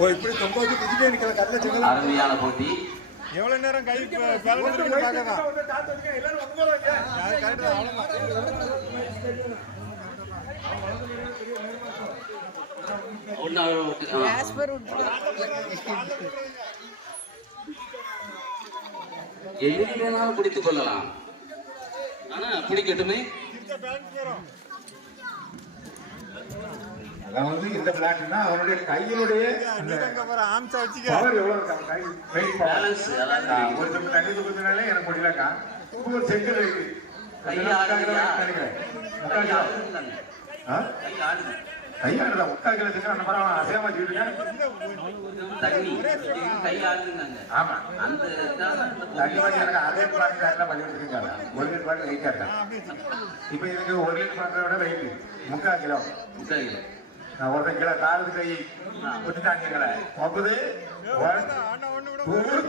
ஓ இப்படி தொங்க வச்சு குதிச்சிட்டே நிக்கிற கல்ல செங்கல் அருமையான போட்டி. எவ்வளவு நேரம் கை பேலன்ஸ் பண்ணி பார்க்கறதா எல்லாரும் வந்துறாங்க யார் கரெக்ட்டா அவ்வளவுதான். ஆஸ்பர் எதிரி வேணாலும் பிடித்துக் கொள்ளலாம், ஆனா பிடிக்கட்டுமே. அதாவது இந்த பிளாட்னா அவனுடைய கையினுடைய பவர் எவ்வளவு இருக்கு, கை வெயிட் பேலன்ஸ் அதாவது ஒரு நிமிஷம் தண்ணி தூக்குறதுனாலே எனக்கு முடியலக்கா. ஒரு செங்கல் இருக்கு கையாடுதா முக்கால் கிலோ செங்கல் அந்த மாதிரி அசையாம தண்ணி கை ஆடுதுங்க. ஆமா அந்த தண்ணி வாங்கி எனக்கு அதே பிளாட் எல்லாம் பண்ணி வச்சிருக்காங்க. 1 லிட்டர் பாட்டில் வெயிட்டா இருக்கான். இப்ப இதுக்கு 1 லிட்டர் பாட்டில விட வெயிட் 3/4 கிலோ. நான் 1 கிலோ காலத்து கை விட்டுட்டாங்க. 9 1 2 3